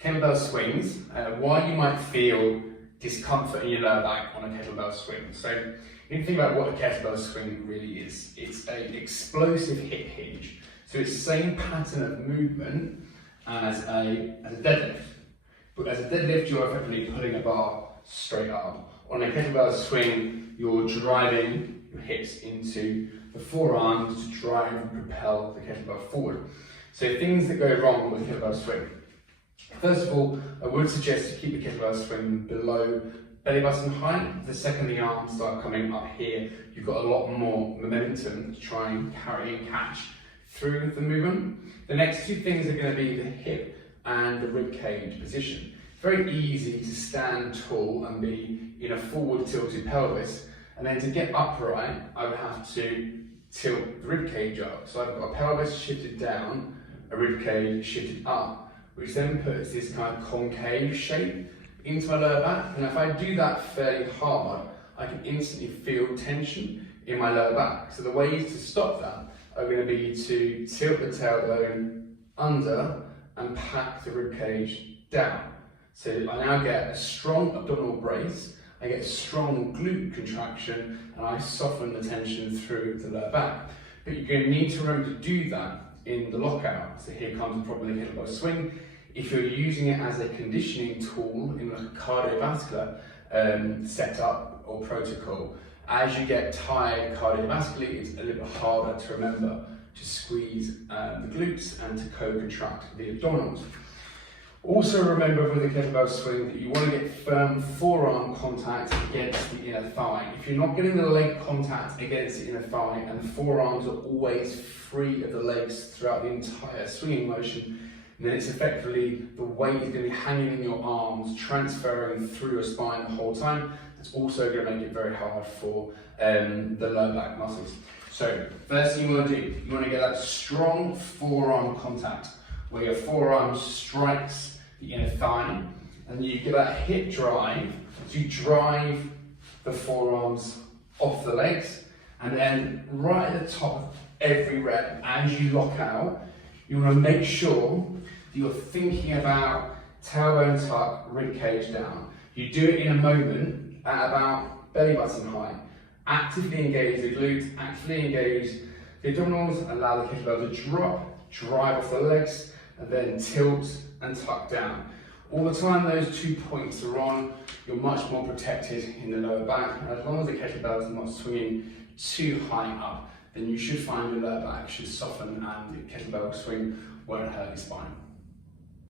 Kettlebell swings, why you might feel discomfort in your lower back on a kettlebell swing. So you need to think about what a kettlebell swing really is. It's an explosive hip hinge. So it's the same pattern of movement as a deadlift. But as a deadlift, you're effectively pulling a bar straight up. On a kettlebell swing, you're driving your hips into the forearms to drive and propel the kettlebell forward. So things that go wrong with a kettlebell swing. First of all, I would suggest to keep the kettlebell swing below belly button height. The second the arms start coming up here, you've got a lot more momentum to try and carry and catch through the movement. The next two things are going to be the hip and the rib cage position. Very easy to stand tall and be in a forward tilted pelvis, and then to get upright, I would have to tilt the rib cage up. So I've got a pelvis shifted down, a rib cage shifted up, which then puts this kind of concave shape into my lower back. And if I do that fairly hard, I can instantly feel tension in my lower back. So the ways to stop that are going to be to tilt the tailbone under and pack the rib cage down. So I now get a strong abdominal brace, I get a strong glute contraction, and I soften the tension through the lower back. But you're going to need to remember to do that in the lockout. So here comes probably a kettlebell swing. If you're using it as a conditioning tool in a cardiovascular setup or protocol, as you get tired cardiovascularly, it's a little bit harder to remember to squeeze the glutes and to co-contract the abdominals. Also remember with the kettlebell swing that you want to get firm forearm contact against the inner thigh. If you're not getting the leg contact against the inner thigh and the forearms are always free of the legs throughout the entire swinging motion, then it's effectively the weight is going to be hanging in your arms, transferring through your spine the whole time. It's also going to make it very hard for the lower back muscles. So first thing you want to do, you want to get that strong forearm contact where your forearm strikes the inner thigh, and you get that hip drive to drive the forearms off the legs, and then right at the top of every rep, as you lock out, you want to make sure that you're thinking about tailbone tuck, rib cage down. You do it in a moment at about belly button height. Actively engage the glutes, actively engage the abdominals, allow the kettlebell to drop, drive off the legs, and then tilt and tuck down. All the time those 2 points are on, you're much more protected in the lower back, and as long as the kettlebell is not swinging too high up, then you should find your lower back should soften and the kettlebell swing won't hurt your spine.